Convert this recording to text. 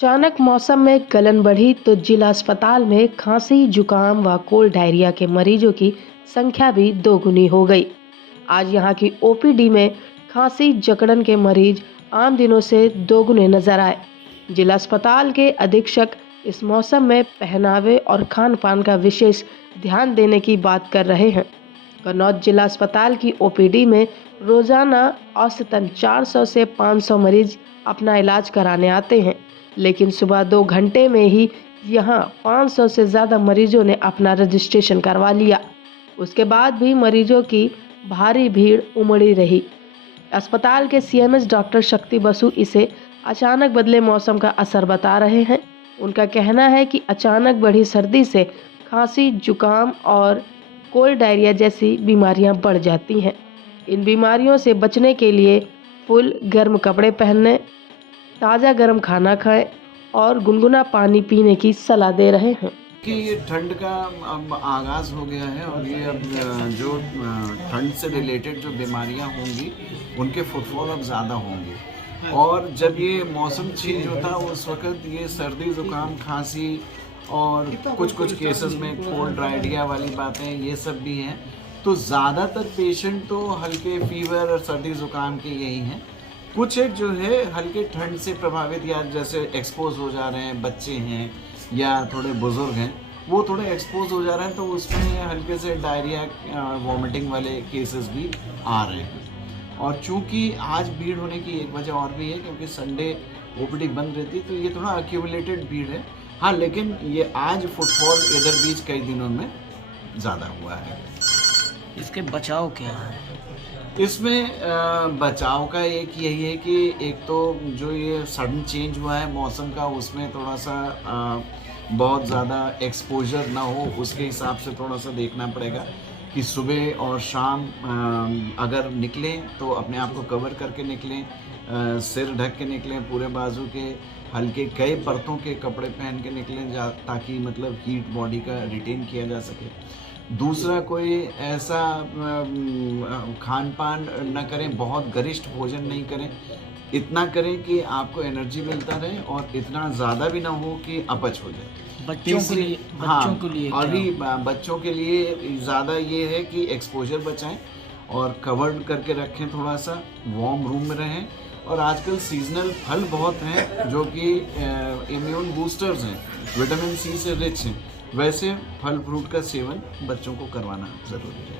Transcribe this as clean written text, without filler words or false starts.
अचानक मौसम में गलन बढ़ी तो जिला अस्पताल में खांसी, जुकाम व कोल्ड डायरिया के मरीजों की संख्या भी दोगुनी हो गई। आज यहां की ओपीडी में खांसी, जकड़न के मरीज आम दिनों से दोगुने नजर आए। जिला अस्पताल के अधीक्षक इस मौसम में पहनावे और खान पान का विशेष ध्यान देने की बात कर रहे हैं। कन्नौज जिला अस्पताल की ओपीडी में रोजाना औसतन 400 से 500 मरीज अपना इलाज कराने आते हैं, लेकिन सुबह 2 घंटे में ही यहां 500 से ज़्यादा मरीजों ने अपना रजिस्ट्रेशन करवा लिया। उसके बाद भी मरीजों की भारी भीड़ उमड़ी रही। अस्पताल के सीएमएस डॉक्टर शक्ति बसु इसे अचानक बदले मौसम का असर बता रहे हैं। उनका कहना है कि अचानक बढ़ी सर्दी से खांसी, जुकाम और कोल्ड डायरिया जैसी बीमारियां बढ़ जाती हैं। इन बीमारियों से बचने के लिए फुल गर्म कपड़े पहनने, ताज़ा गर्म खाना खाएं और गुनगुना पानी पीने की सलाह दे रहे हैं। कि ये ठंड का अब आगाज़ हो गया है और ये अब जो ठंड से रिलेटेड जो बीमारियां होंगी उनके फुटफॉल अब ज़्यादा होंगे। और जब ये मौसम चेंज होता है उस वक्त ये सर्दी, ज़ुकाम, खांसी और कुछ केसेस में कोल्ड डायरिया वाली बातें ये सब भी हैं। तो ज़्यादातर पेशेंट तो हल्के फीवर और सर्दी ज़ुकाम के यही हैं। कुछ एक जो है हल्के ठंड से प्रभावित या जैसे एक्सपोज हो जा रहे हैं, बच्चे हैं या थोड़े बुज़ुर्ग हैं, वो थोड़े एक्सपोज हो जा रहे हैं, तो उसमें हल्के से डायरिया, वॉमिटिंग वाले केसेस भी आ रहे हैं। और चूंकि आज भीड़ होने की एक वजह और भी है क्योंकि संडे ओपीडी बंद रहती है, तो ये थोड़ा एक्यूमुलेटेड भीड़ है। हाँ, लेकिन ये आज फुटफॉल इधर बीच कई दिनों में ज़्यादा हुआ है। इसके बचाव क्या है? इसमें बचाव का एक यही है कि एक तो जो ये सडन चेंज हुआ है मौसम का, उसमें थोड़ा सा बहुत ज़्यादा एक्सपोजर ना हो, उसके हिसाब से थोड़ा सा देखना पड़ेगा कि सुबह और शाम अगर निकलें तो अपने आप को कवर करके निकलें, सिर ढक के निकलें, पूरे बाजू के हल्के कई परतों के कपड़े पहन के निकलें ताकि मतलब हीट बॉडी का रिटेन किया जा सके। दूसरा, कोई ऐसा खान पान न करें, बहुत गरिष्ठ भोजन नहीं करें, इतना करें कि आपको एनर्जी मिलता रहे और इतना ज़्यादा भी ना हो कि अपच हो जाए। बच्चों के लिए अभी बच्चों के लिए ज़्यादा ये है कि एक्सपोजर बचाएं और कवर्ड करके रखें, थोड़ा सा वार्म रूम में रहें। और आजकल सीजनल फल बहुत हैं जो कि इम्यून बूस्टर्स हैं, विटामिन सी से रिच हैं, वैसे फल फ्रूट का सेवन बच्चों को करवाना ज़रूरी है।